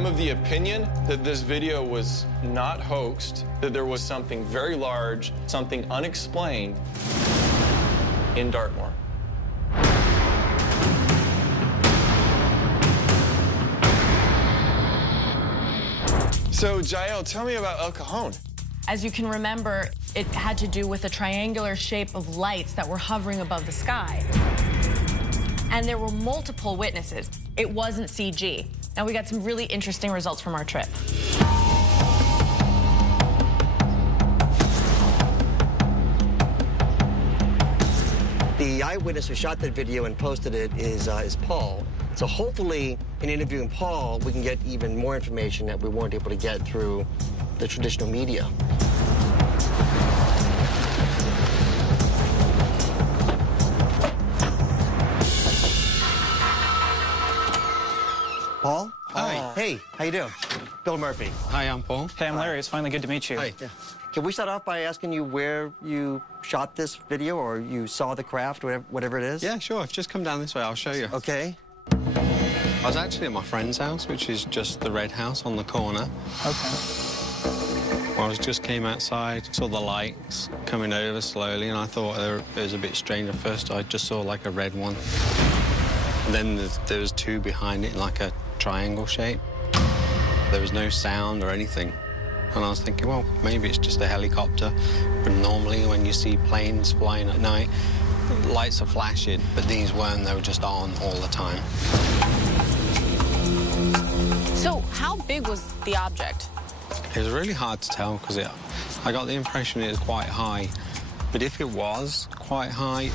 I'm of the opinion that this video was not hoaxed, that there was something very large, something unexplained in Dartmoor. So, Jael, tell me about El Cajon. As you can remember, it had to do with a triangular shape of lights that were hovering above the sky. And there were multiple witnesses. It wasn't CG. Now, we got some really interesting results from our trip. The eyewitness who shot that video and posted it is Paul. So hopefully, in interviewing Paul, we can get even more information that we weren't able to get through the traditional media. Paul? Hi. Hey, how you doing? Bill Murphy. Hi, I'm Paul. Hey, I'm Larry. It's finally good to meet you. Hi. Yeah. Can we start off by asking you where you shot this video or you saw the craft, whatever it is? Yeah, sure. I've just come down this way. I'll show you. Okay. I was actually at my friend's house, which is just the red house on the corner. Okay. Well, I just came outside, saw the lights coming over slowly, and I thought it was a bit strange at first. I just saw like a red one. And then there was two behind it, like a triangle shape. There was no sound or anything. And I was thinking, well, maybe it's just a helicopter. But normally when you see planes flying at night, lights are flashing, but these weren't. They were just on all the time. So how big was the object? It was really hard to tell because I got the impression it was quite high. But if it was quite high,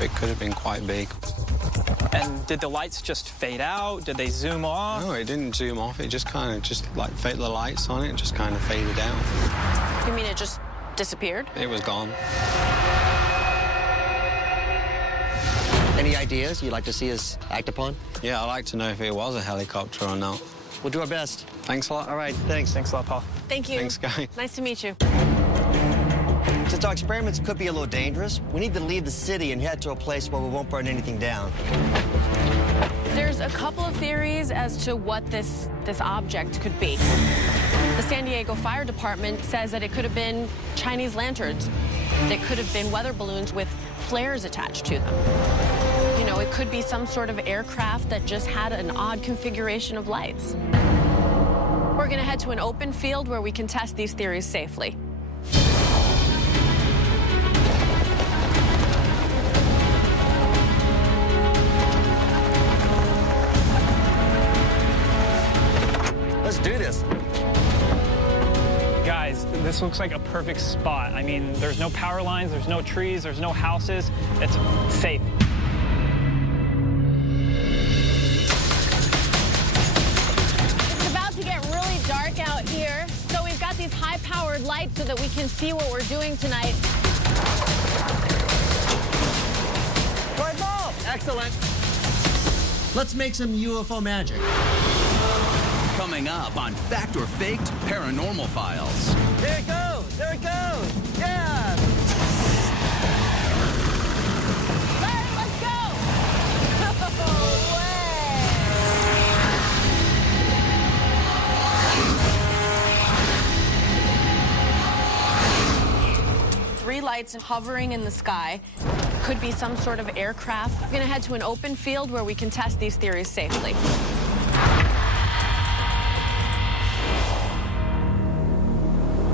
it could have been quite big. And did the lights just fade out? Did they zoom off? No, it didn't zoom off. It just kind of like faded the lights on it and just kind of faded out. You mean it just disappeared? It was gone. Any ideas you'd like to see us act upon? Yeah, I'd like to know if it was a helicopter or not. We'll do our best. Thanks a lot. All right, thanks. Thanks a lot, Paul. Thank you. Thanks, Guy. Nice to meet you. Since our experiments could be a little dangerous, we need to leave the city and head to a place where we won't burn anything down. There's a couple of theories as to what this object could be. The San Diego Fire Department says that it could have been Chinese lanterns. They could have been weather balloons with flares attached to them. You know, it could be some sort of aircraft that just had an odd configuration of lights. We're going to head to an open field where we can test these theories safely. Let's do this. Guys, this looks like a perfect spot. I mean, there's no power lines, there's no trees, there's no houses. It's safe. It's about to get really dark out here, so we've got these high-powered lights so that we can see what we're doing tonight. Right ball. Excellent. Let's make some UFO magic. Coming up on Fact or Faked Paranormal Files. There it goes! There it goes! Yeah! Larry, let's go! No way! 3 lights hovering in the sky. Could be some sort of aircraft. We're gonna head to an open field where we can test these theories safely.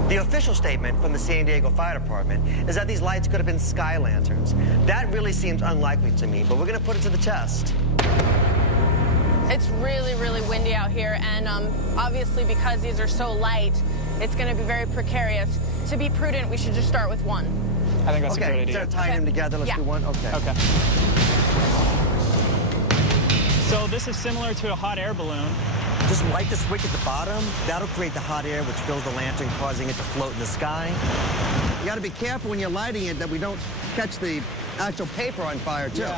The official statement from the San Diego Fire Department is that these lights could have been sky lanterns. That really seems unlikely to me, but we're going to put it to the test. It's really, really windy out here, and obviously because these are so light, it's going to be very precarious. To be prudent, we should just start with one. I think that's a Okay, great idea. instead of tying them together, let's do one? Okay. Okay. So this is similar to a hot air balloon. Just light the switch at the bottom. That'll create the hot air, which fills the lantern, causing it to float in the sky. You got to be careful when you're lighting it that we don't catch the actual paper on fire, too. Yeah.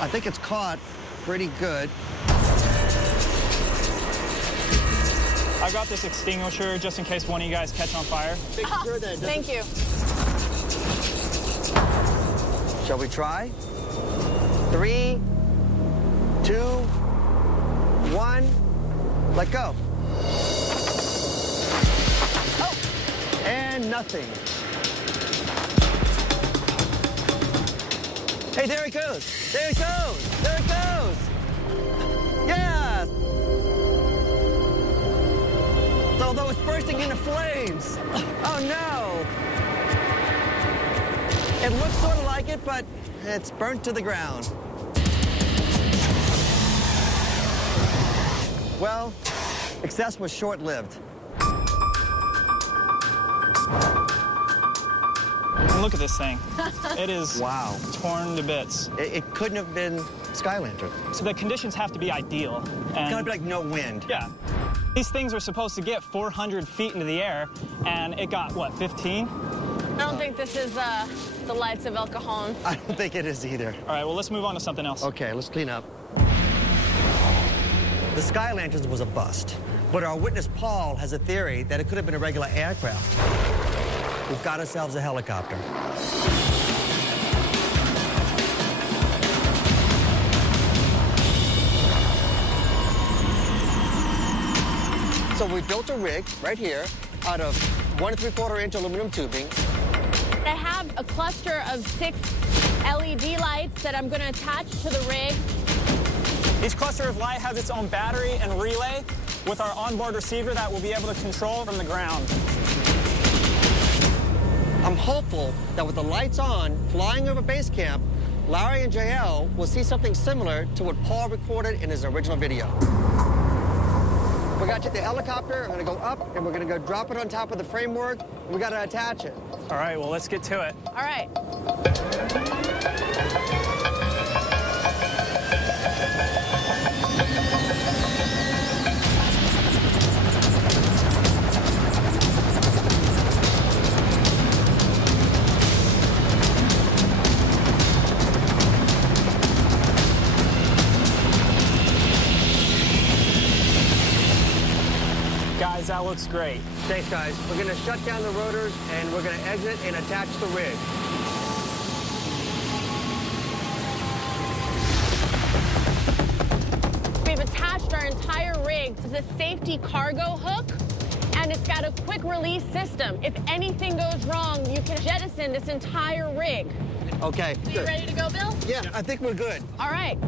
I think it's caught pretty good. I've got this extinguisher just in case one of you guys catch on fire. Thank you. Shall we try? 3, 2, 1. Let go. Oh, and nothing. Hey, there it goes. There it goes. There it goes. Yes. Although it's bursting into flames. Oh, no. It looks sort of like it, but it's burnt to the ground. Well, success was short-lived. Look at this thing. It is Wow. torn to bits. It couldn't have been Sky Lantern. So the conditions have to be ideal. And It's gotta be like no wind. yeah. These things are supposed to get 400 feet into the air, and it got, what, 15? I don't think this is the lights of El Cajon. I don't think it is either. All right, well, let's move on to something else. Okay, let's clean up. The Sky Lanterns was a bust, but our witness Paul has a theory that it could have been a regular aircraft. We've got ourselves a helicopter. So we built a rig right here out of 1 3/4-inch aluminum tubing. I have a cluster of 6 LED lights that I'm going to attach to the rig. Each cluster of light has its own battery and relay with our onboard receiver that we'll be able to control from the ground. I'm hopeful that with the lights on, flying over base camp, Larry and JL will see something similar to what Paul recorded in his original video. We're gonna take the helicopter, I'm gonna go up, and we're gonna go drop it on top of the framework, and we gotta attach it. All right, well, let's get to it. All right. Guys, that looks great. Thanks, guys. We're gonna shut down the rotors, and we're gonna exit and attach the rig. We've attached our entire rig to the safety cargo hook, and it's got a quick release system. If anything goes wrong, you can jettison this entire rig. Okay, Are you good. ready to go, Bill? Yeah, I think we're good. All right.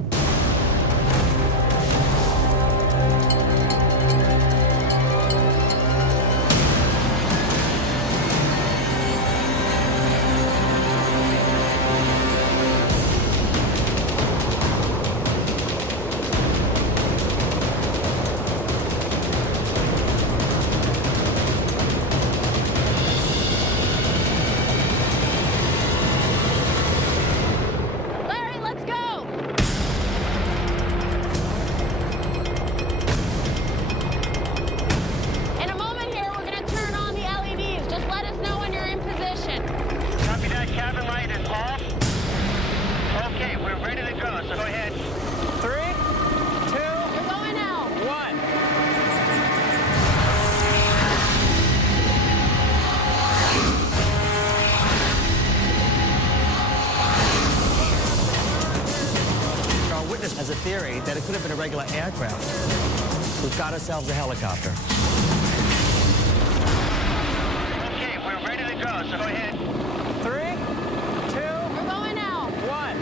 Larry, let's go. In a moment here, we're going to turn on the LEDs. Just let us know when you're in position. Copy that. Cabin light is off. Okay, we're ready to go, so go ahead. 3, 2, You're going out. 1. Our witness has a theory that it could have been a regular aircraft. We've got ourselves a helicopter. Okay, we're ready to go, so go ahead. 3, 2, You're going out. 1.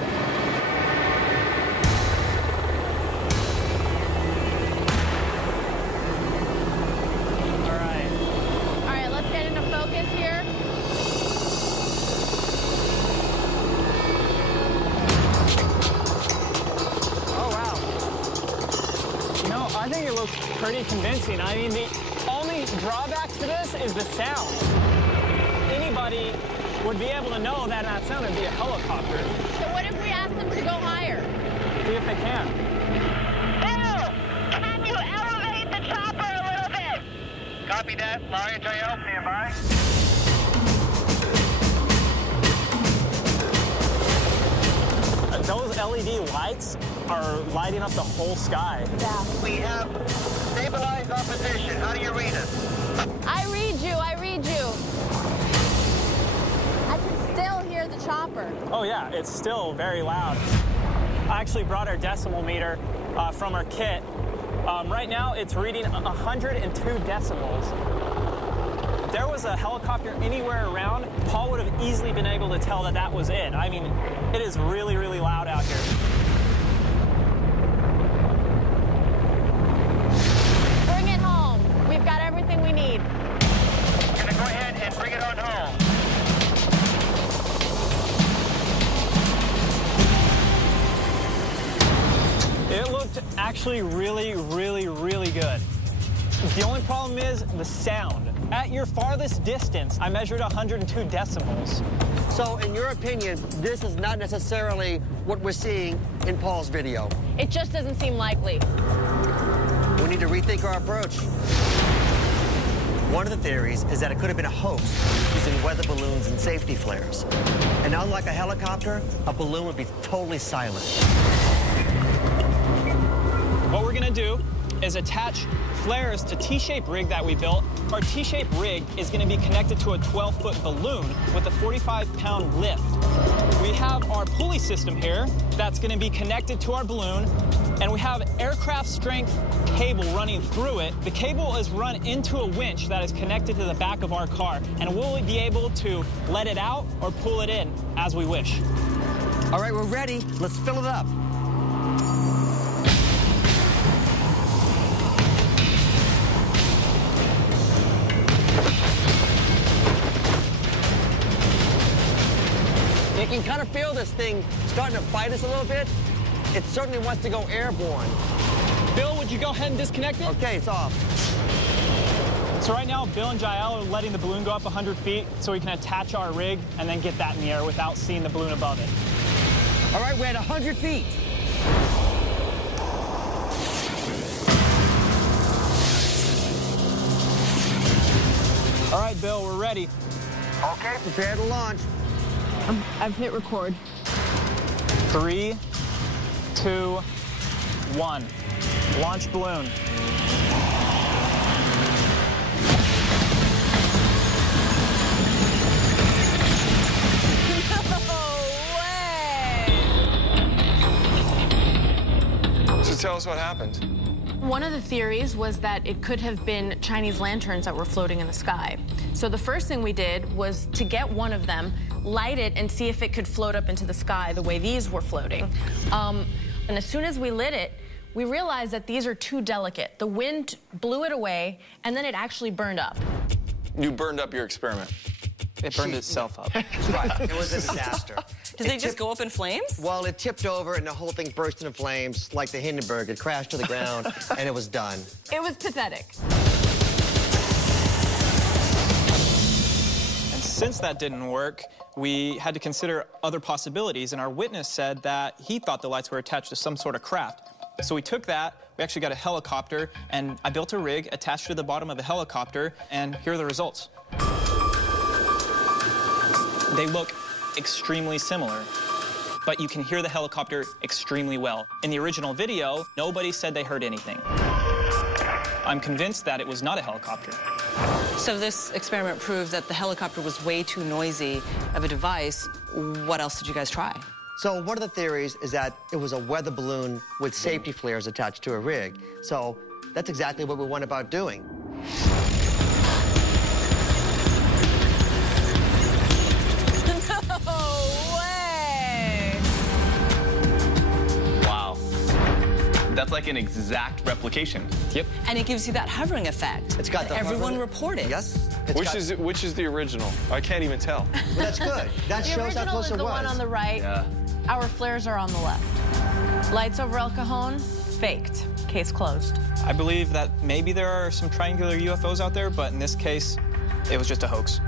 All right. All right, let's get into focus here. Oh, wow. You know, I think it looks pretty convincing. I mean, the only drawback to this is the sound. Anybody would be able to know that sound would be a helicopter. So what if we ask them to go higher? See if they can. Bill, can you elevate the chopper a little bit? Copy that. Larry and JL, stand by. Those LED lights are lighting up the whole sky. Yeah. We have stabilized our position. How do you read us? I read you. I read you. I can still hear the chopper. Oh, yeah, it's still very loud. I actually brought our decimal meter from our kit. Right now, it's reading 102 decibels. If there was a helicopter anywhere around, Paul would have easily been able to tell that that was it. I mean, it is really, really loud out here. Bring it home. We've got everything we need. We're gonna go ahead and bring it on home. It looked actually really, really, really good. The only problem is the sound. At your farthest distance, I measured 102 decibels. So, in your opinion, this is not necessarily what we're seeing in Paul's video. It just doesn't seem likely. We need to rethink our approach. One of the theories is that it could have been a hoax using weather balloons and safety flares. And unlike a helicopter, a balloon would be totally silent. What we're gonna do is attach flares to T-shaped rig that we built. Our T-shaped rig is gonna be connected to a 12-foot balloon with a 45-pound lift. We have our pulley system here that's gonna be connected to our balloon, and we have aircraft strength cable running through it. The cable is run into a winch that is connected to the back of our car, and we'll be able to let it out or pull it in as we wish. All right, we're ready. Let's fill it up. You can kind of feel this thing starting to fight us a little bit. It certainly wants to go airborne. Bill, would you go ahead and disconnect it? Okay, it's off. So right now, Bill and Jael are letting the balloon go up 100 feet so we can attach our rig and then get that in the air without seeing the balloon above it. All right, we're at 100 feet. All right, Bill, we're ready. Okay, prepare to launch. I've hit record. 3, 2, 1. Launch balloon. So tell us what happened. One of the theories was that it could have been Chinese lanterns that were floating in the sky. So the first thing we did was to get one of them, light it, and see if it could float up into the sky the way these were floating. And as soon as we lit it, we realized that these are too delicate. The wind blew it away, and then it actually burned up. You burned up your experiment. It burned itself up. Right, it was a disaster. Did they just go up in flames? Well, it tipped over and the whole thing burst into flames like the Hindenburg. It crashed to the ground and it was done. It was pathetic. And since that didn't work, we had to consider other possibilities, and our witness said that he thought the lights were attached to some sort of craft. So we took that, we actually got a helicopter, and I built a rig attached to the bottom of the helicopter, and here are the results. They look extremely similar, but you can hear the helicopter extremely well. In the original video, nobody said they heard anything. I'm convinced that it was not a helicopter. So this experiment proved that the helicopter was way too noisy of a device. What else did you guys try? So one of the theories is that it was a weather balloon with safety flares attached to a rig. So that's exactly what we went about doing. That's like an exact replication. Yep. And it gives you that hovering effect. It's got that the everyone hovering- reported. Yes. Which is the original? I can't even tell. Well, that's good. That The shows how original close is it the was. one on the right. Yeah. Our flares are on the left. Lights over El Cajon, faked. Case closed. I believe that maybe there are some triangular UFOs out there, but in this case, it was just a hoax.